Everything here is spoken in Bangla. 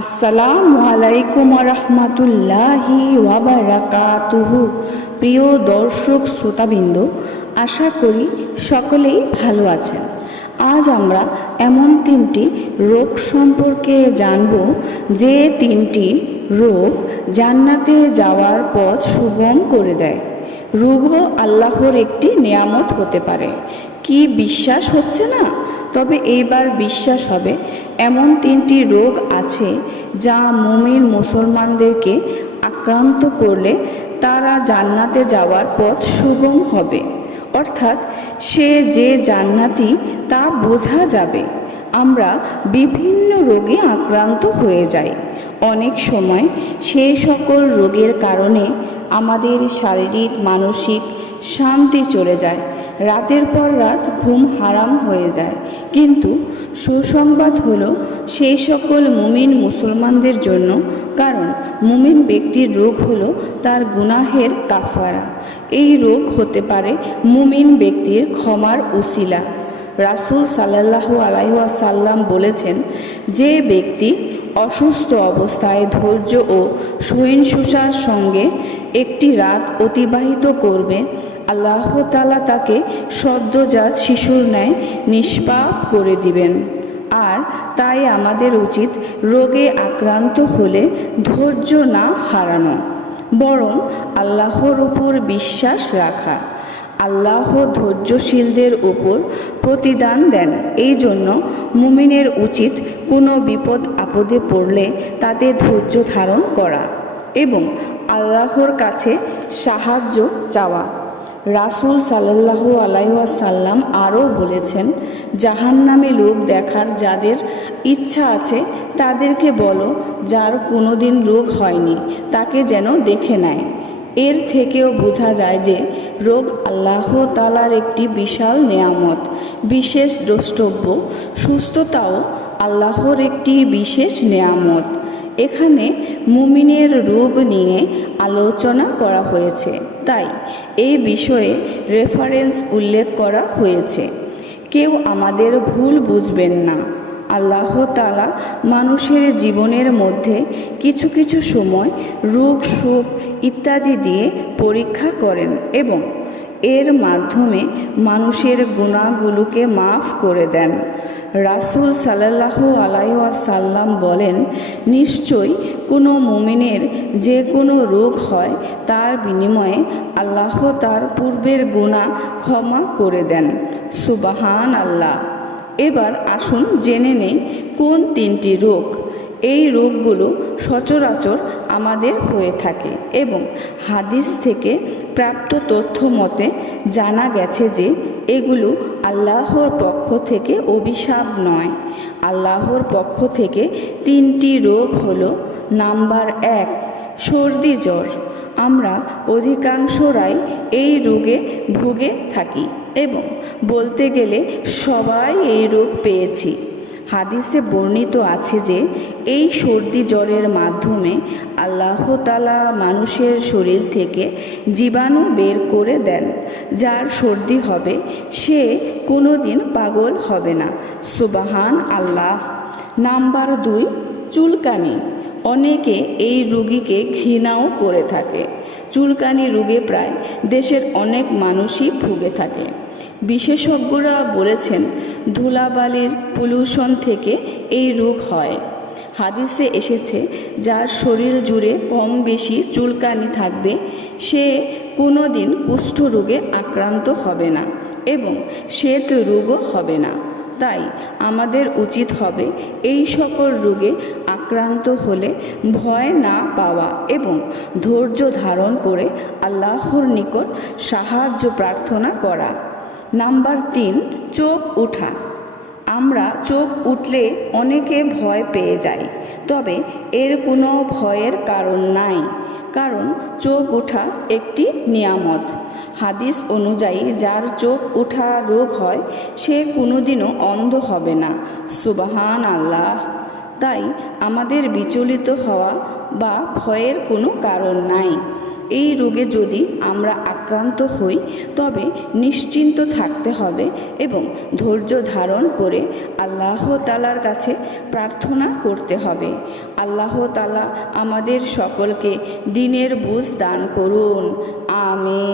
আসসালামু আলাইকুম রহমতুল্লাহি ওয়া বারাকাতুহু। প্রিয় দর্শক শ্রোতাবৃন্দ, আশা করি সকলেই ভালো আছেন। আজ আমরা এমন তিনটি রোগ সম্পর্কে জানব যে তিনটি রোগ জান্নাতে যাওয়ার পথ সুগম করে দেয়। রোগও আল্লাহর একটি নেয়ামত হতে পারে। কি বিশ্বাস হচ্ছে না? তবে এইবার বিশ্বাস হবে। এমন তিনটি রোগ আছে যা মুমিন মুসলমানদেরকে আক্রান্ত করলে তারা জান্নাতে যাওয়ার পথ সুগম হবে, অর্থাৎ সে যে জান্নাতি তা বোঝা যাবে। আমরা বিভিন্ন রোগে আক্রান্ত হয়ে যাই। অনেক সময় সেই সকল রোগের কারণে আমাদের শারীরিক মানসিক শান্তি চলে যায়, রাতের পর রাত ঘুম হারাম হয়ে যায়। কিন্তু সুসংবাদ হলো সেই সকল মুমিন মুসলমানদের জন্য, কারণ মুমিন ব্যক্তির রোগ হলো তার গুনাহের কাফারা। এই রোগ হতে পারে মুমিন ব্যক্তির ক্ষমার উসিলা। রাসূল সাল্লাল্লাহু আলাইহি ওয়াসাল্লাম বলেছেন, যে ব্যক্তি অসুস্থ অবস্থায় ধৈর্য ও সহিষ্ণুতার সঙ্গে একটি রাত অতিবাহিত করবে, আল্লাহ তাআলা তাকে সদ্যজাত শিশুর ন্যায় নিষ্পাপ করে দিবেন। আর তাই আমাদের উচিত রোগে আক্রান্ত হলে ধৈর্য না হারানো, বরং আল্লাহর উপর বিশ্বাস রাখা। আল্লাহ ধৈর্যশীলদের উপর প্রতিদান দেন। এই জন্য মুমিনের উচিত কোনো বিপদ আপদে পড়লে তাতে ধৈর্য ধারণ করা এবং আল্লাহর কাছে সাহায্য চাওয়া। রাসূল সাল্লাল্লাহু আলাইহি ওয়াসাল্লাম আরও বলেছেন, জাহান্নামী লোক দেখার যাদের ইচ্ছা আছে তাদেরকে বলো, যার কোনোদিন রোগ হয়নি তাকে যেন দেখে নেয়। এর থেকেও বোঝা যায় যে রোগ আল্লাহ তাআলার একটি বিশাল নেয়ামত, বিশেষ দ্রষ্টব্য। সুস্থতাও আল্লাহর একটি বিশেষ নেয়ামত। এখানে মুমিনের রোগ নিয়ে আলোচনা করা হয়েছে, তাই এই বিষয়ে রেফারেন্স উল্লেখ করা হয়েছে। কেউ আমাদের ভুল বুঝবেন না। আল্লাহ তাআলা মানুষের জীবনের মধ্যে কিছু কিছু সময় রোগ সুখ ইত্যাদি দিয়ে পরীক্ষা করেন এবং এর মাধ্যমে মানুষের গুনাহগুলোকে মাফ করে দেন। রাসূল সাল্লাল্লাহু আলাইহি ওয়াসাল্লাম বলেন, নিশ্চয়ই কোনো মুমিনের যে কোনো রোগ হয় তার বিনিময়ে আল্লাহ তার পূর্বের গুনাহ ক্ষমা করে দেন। সুবহান আল্লাহ। এবার আসুন জেনে নেই কোন তিনটি রোগ। এই রোগগুলো সচরাচর আমাদের হয়ে থাকে এবং হাদিস থেকে প্রাপ্ত তথ্য মতে জানা গেছে যে এগুলো আল্লাহর পক্ষ থেকে অভিশাপ নয়। আল্লাহর পক্ষ থেকে তিনটি রোগ হলো, নাম্বার 1, সর্দি জ্বর। আমরা অধিকাংশরাই এই রোগে ভুগে থাকি এবং বলতে গেলে সবাই এই রোগ পেয়েছি। হাদিসে বর্ণিত আছে যে এই সর্দি জ্বরের মাধ্যমে আল্লাহ তাআলা মানুষের শরীর থেকে জীবাণু বের করে দেন। যার সর্দি হবে সে কোনোদিন পাগল হবে না। সুবহান আল্লাহ। নাম্বার 2, চুলকানি। অনেকে এই রোগীকে ঘৃণাও করে থাকে। চুলকানি রোগে প্রায় দেশের অনেক মানুষই ভুগে থাকে। বিশেষজ্ঞরা বলেছেন, ধুলাবালির পলিউশন থেকে এই রোগ হয়। হাদিসে এসেছে, যার শরীর জুড়ে কম বেশি চুলকানি থাকবে সে কোনোদিন কুষ্ঠ রোগে আক্রান্ত হবে না এবং শ্বেত রোগও হবে না। তাই আমাদের উচিত হবে এই সকল রোগে আক্রান্ত হলে ভয় না পাওয়া এবং ধৈর্য ধারণ করে আল্লাহর নিকট সাহায্য প্রার্থনা করা। নাম্বার 3, চোখ ওঠা। আমরা চোখ উঠলে অনেকে ভয় পেয়ে যাই, তবে এর কোনো ভয়ের কারণ নাই, কারণ চোখ ওঠা একটি নিয়ামত। হাদিস অনুযায়ী যার চোখ ওঠা রোগ হয় সে কোনোদিনও অন্ধ হবে না। সুবহান আল্লাহ। তাই আমাদের বিচলিত হওয়া বা ভয়ের কোনো কারণ নাই। এই রোগে যদি আমরা আক্রান্ত হই তবে নিশ্চিন্ত থাকতে হবে এবং ধৈর্য ধারণ করে আল্লাহ তাআলার কাছে প্রার্থনা করতে হবে। আল্লাহ তাআলা আমাদের সকলকে দ্বীনের বুঝ দান করুন। আমিন।